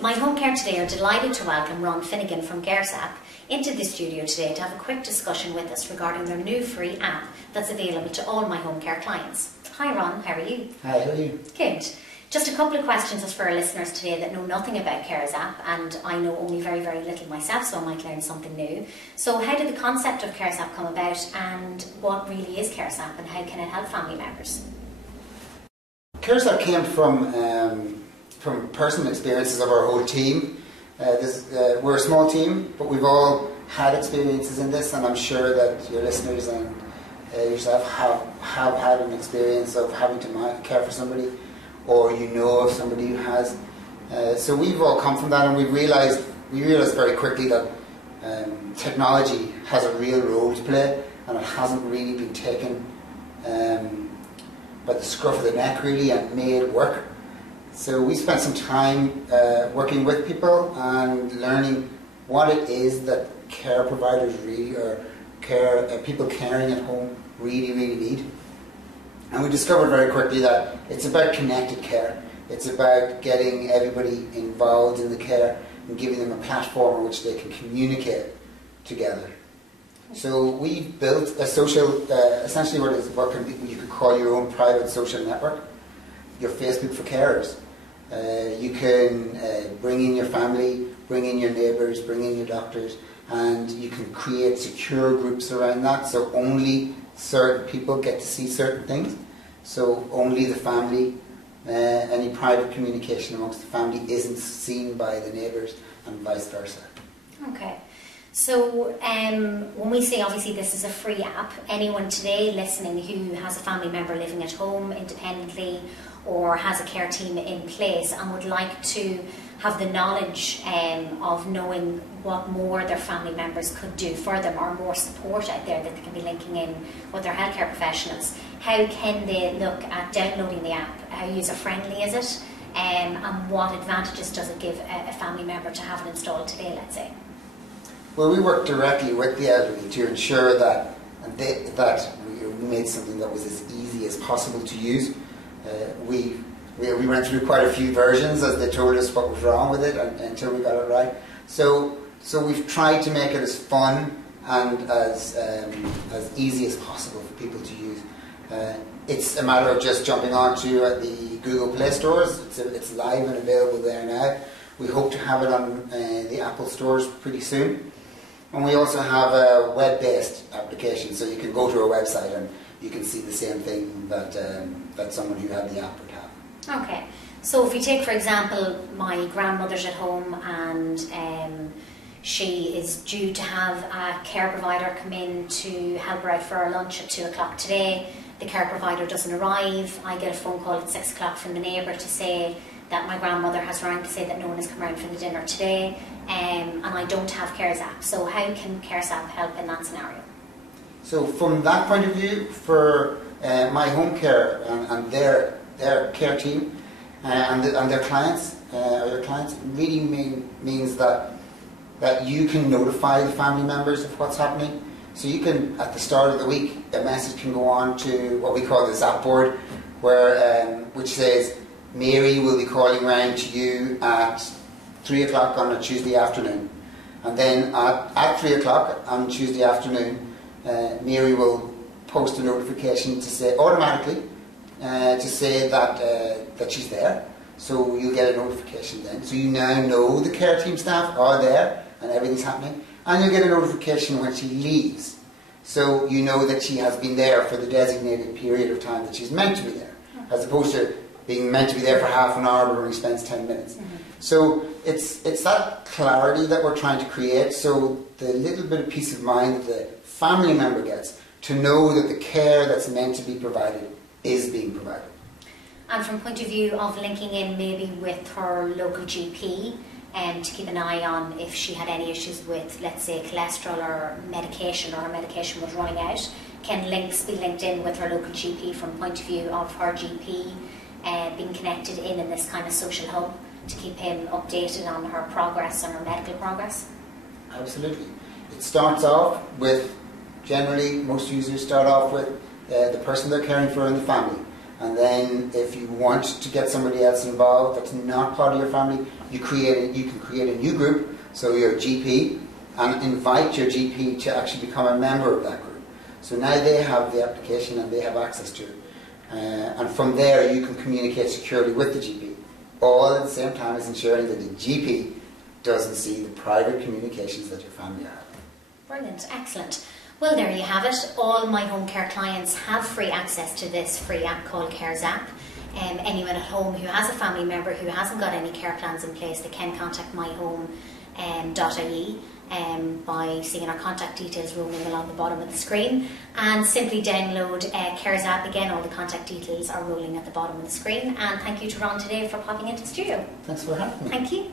Myhomecare today are delighted to welcome Ron Finegan from CareZapp into the studio today to have a quick discussion with us regarding their new free app that's available to all Myhomecare clients. Hi Ron, how are you? Hi, how are you? Good. Just a couple of questions as for our listeners today that know nothing about CareZapp, and I know only very, very little myself, so I might learn something new. So how did the concept of CareZapp come about, and what really is CareZapp and how can it help family members? CareZapp came from personal experiences of our whole team. We're a small team, but we've all had experiences in this, and I'm sure that your listeners and yourself have had an experience of having to care for somebody, or you know of somebody who has. So we've all come from that, and we realised very quickly that technology has a real role to play, and it hasn't really been taken by the scruff of the neck really and made work. So we spent some time working with people and learning what it is that care providers really, or people caring at home really need. And we discovered very quickly that it's about connected care. It's about getting everybody involved in the care and giving them a platform on which they can communicate together. So we've built a social, essentially what you could call your own private social network, your Facebook for carers. You can bring in your family, bring in your neighbours, bring in your doctors, and you can create secure groups around that, so only certain people get to see certain things. So only the family, any private communication amongst the family isn't seen by the neighbours, and vice versa. Okay. So when we say obviously this is a free app, anyone today listening who has a family member living at home independently or has a care team in place and would like to have the knowledge of knowing what more their family members could do for them, or more support out there that they can be linking in with their healthcare professionals, how can they look at downloading the app? How user-friendly is it? And what advantages does it give a family member to have it installed today, let's say? Well, we work directly with the elderly to ensure that we made something that was as easy as possible to use. We went through quite a few versions as they told us what was wrong with it until we got it right. So we've tried to make it as fun and as easy as possible for people to use. It's a matter of just jumping onto the Google Play stores. It's live and available there now. We hope to have it on the Apple stores pretty soon. And we also have a web-based application, so you can go to our website and you can see the same thing that someone who had the app would have. Okay, so if you take for example my grandmother's at home and she is due to have a care provider come in to help her out for her lunch at 2 o'clock today, the care provider doesn't arrive, I get a phone call at 6 o'clock from the neighbour to say that my grandmother has rang to say that no one has come around for the dinner today, and I don't have CareZapp. So how can CareZapp help in that scenario? So from that point of view, for Myhomecare and their care team and their clients, your clients, really means that you can notify the family members of what's happening. So you can, at the start of the week, a message can go on to what we call the Zap board, which says, Mary will be calling round to you at 3 o'clock on a Tuesday afternoon. And then at 3 o'clock on Tuesday afternoon, Mary will post a notification to say, automatically, to say that she's there. So you'll get a notification then. So you now know the care team staff are there and everything's happening. And you'll get a notification when she leaves. So you know that she has been there for the designated period of time that she's meant to be there, as opposed to being meant to be there for half an hour but only spends 10 minutes. Mm-hmm. So it's that clarity that we're trying to create, so the little bit of peace of mind that the family member gets to know that the care that's meant to be provided is being provided. And from point of view of linking in maybe with her local GP, to keep an eye on if she had any issues with, let's say, cholesterol or medication, or her medication was running out, can links be linked in with her local GP from point of view of her GP being connected in this kind of social hub to keep him updated on her progress, on her medical progress? Absolutely. It starts off with, generally most users start off with the person they're caring for in the family, And then if you want to get somebody else involved that's not part of your family, you can create a new group, so your GP, and invite your GP to actually become a member of that group. So now they have the application and they have access to it. And from there you can communicate securely with the GP, all at the same time as ensuring that the GP doesn't see the private communications that your family have. Brilliant, excellent. Well, there you have it. All Myhomecare clients have free access to this free app called CareZapp. Anyone at home who has a family member who hasn't got any care plans in place, they can contact Myhome.ie by seeing our contact details rolling along the bottom of the screen, and simply download CareZapp. Again, all the contact details are rolling at the bottom of the screen. And thank you to Ron today for popping into the studio. Thanks for having me. Thank you.